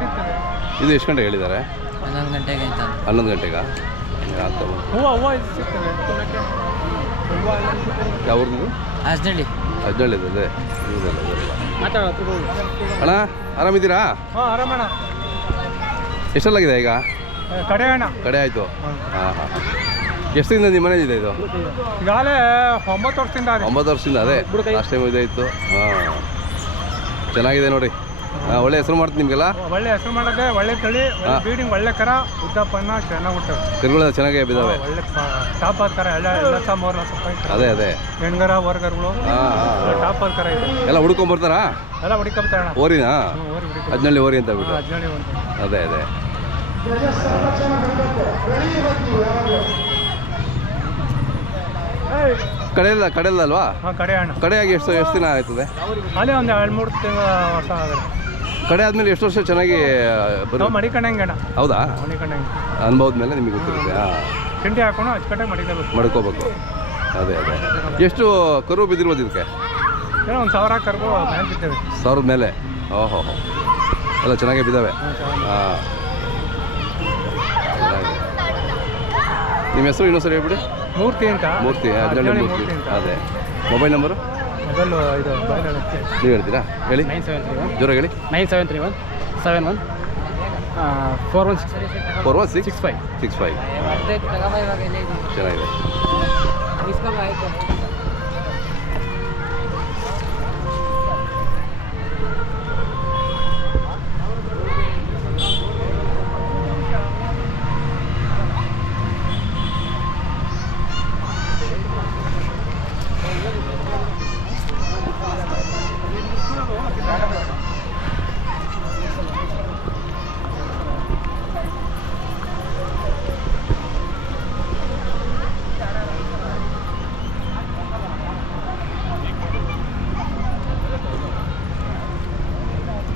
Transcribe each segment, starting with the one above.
ಸಿಗ್ತದೆ? ಇದು ಎಷ್ಟು ಗಂಟೆಗೆ ಹೇಳಿದ್ದಾರೆ? ಹನ್ನೊಂದು ಗಂಟೆಗೆ ಹನ್ನೊಂದು ಗಂಟೆಗಾ? ಹೂವು ಹೂವು ಇದು ಸಿಗ್ತದೆ? ಹೂವು. ಯಾವ್ದು ಅಣ್ಣ ಆರಾಮಿದ್ದೀರಾ? ಹಾಂ ಆರಾಮಣ್ಣ ಎಷ್ಟೆಲ್ಲಾಗಿದೆ ಈಗ? ಕಡೆ ಅಣ್ಣ. ಕಡೆ ಆಯಿತು? ಹಾಂ. ಹಾಂ ಎಷ್ಟು ದಿನ ನಿಮ್ಮ ಮನೇಲಿ ಇದೆ? ಇದು ಈಗಾಗಲೇ ಒಂಬತ್ತು ವರ್ಷದಿಂದ. ಒಂಬತ್ತು ವರ್ಷದಿಂದ ಅದೇ? ಲಾಸ್ಟ್ ಟೈಮ್ ಇದಾಯಿತು ಹಾಂ. ಚೆನ್ನಾಗಿದೆ ನೋಡಿ. ಒಳ್ಳೆ ಹೆಸರು ಮಾಡ್ತೀನಿ ನಿಮಗೆಲ್ಲ? ಒಳ್ಳೆ ಹೆಸರು ಮಾಡೋದೆ ಒಳ್ಳೆ ತಳಿ ಬೀಡಿಂಗ್ ಒಳ್ಳೆ ಕರ ಉದ್ದಪ್ಪನ್ನ ಚೆನ್ನಾಗಿ ಹುಟ್ಟವೆ ಕರುಗಳು ಚೆನ್ನಾಗಿ ಬಿದ್ದಾವೆ. ಒಳ್ಳೆ ಟಾಪ್ ಆಗ್ತಾರೆ ಎಲ್ಲ ಎಲ್ಲ ಲಕ್ಷ ಮೂರು ಲಕ್ಷ ರೂಪಾಯಿ ಅದೇ ಅದೇ. ಹೆಣ್ಗರ ವರ್ಗರ್ಗಳು ಟಾಪ್ ಆಗ್ತಾರೆ ಇದೆ. ಎಲ್ಲ ಹುಡ್ಕೊಂಬರ್ತಾರಾ ಎಲ್ಲ ಹುಡ್ಕೊಂಬರ್ತಾರ ಓರಿನಾ? ಹದಿನೇಳು ಓರಿ ಅಂತ ಬಿಟ್ಟು ಅದೇ ಅದೇ. ಕಡೆಯಲ್ಲ ಕಡೆಯಲ್ಲ ಅಲ್ವಾ? ಹಾಂ ಕಡೆ ಕಡೆಯಾಗಿ ಎಷ್ಟು ಎಷ್ಟು ದಿನ ಆಯ್ತದೆ? ಅಲ್ಲೇ ಒಂದು ಎರಡು ಮೂರು ತಿಂಗಳ ವರ್ಷ ಆಗಿದೆ ಕಡೆ ಆದಮೇಲೆ ಎಷ್ಟು ವರ್ಷ ಚೆನ್ನಾಗಿ ಬರು ನಾವು ಮಡಿಕೊಂಡಂಗೆ ಅಣ್ಣ. ಹೌದಾ? ಮಡಿಕೊಂಡಂಗೆ ಅನುಭವದ ಮೇಲೆ ನಿಮಗೆ ಗೊತ್ತಿರುತ್ತೆ ಹಾಂ. ತಿಂಡಿ ಹಾಕೊಂಡು ಅಚ್ಚುಕಟ್ಟಾಗಿ ಮಡಿಕೋಬೇಕು ಮಡ್ಕೋಬೇಕು. ಅದೇ ಅದೇ. ಎಷ್ಟು ಕರು ಬಿದ್ದಿರ್ಬೋದು ಇದಕ್ಕೆ? ಏನೋ ಒಂದು ಸಾವಿರ ಕರ್ಗು ಸಾವಿರದ ಮೇಲೆ? ಓಹೋ ಹೋ. ಎಲ್ಲ ಚೆನ್ನಾಗೇ ಬಿದ್ದಾವೆ. ಹಾಂ ನಿಮ್ಮ ಹೆಸರು ಇನ್ನೊಂದು ಸರಿ ಹೇಳ್ಬಿಡಿ. ಮೂರ್ತಿ ಅಂತ. ಮೂರ್ತಿ ಹದಿನೇಳು ಮೂರ್ತಿ. ಮೂರ್ತಿ ಅಂತ. ಅದೇ. Mobile number? ಮೊಬೈಲ್ ಇದು ನೀವು ಹೇಳ್ತೀರಾ? ಹೇಳಿ. ನೈನ್ ಸೆವೆನ್ ತ್ರೀ ಒನ್ ಜೋರ ಹೇಳಿ. Nine seven three one seven one four one six four one six six five six five ಚೆನ್ನಾಗಿದೆ.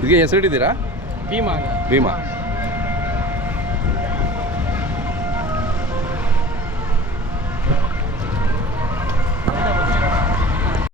ಇದಕ್ಕೆ ಹೆಸರಿಟ್ಟಿದ್ದೀರಾ? ಭೀಮಾ ಭೀಮಾ.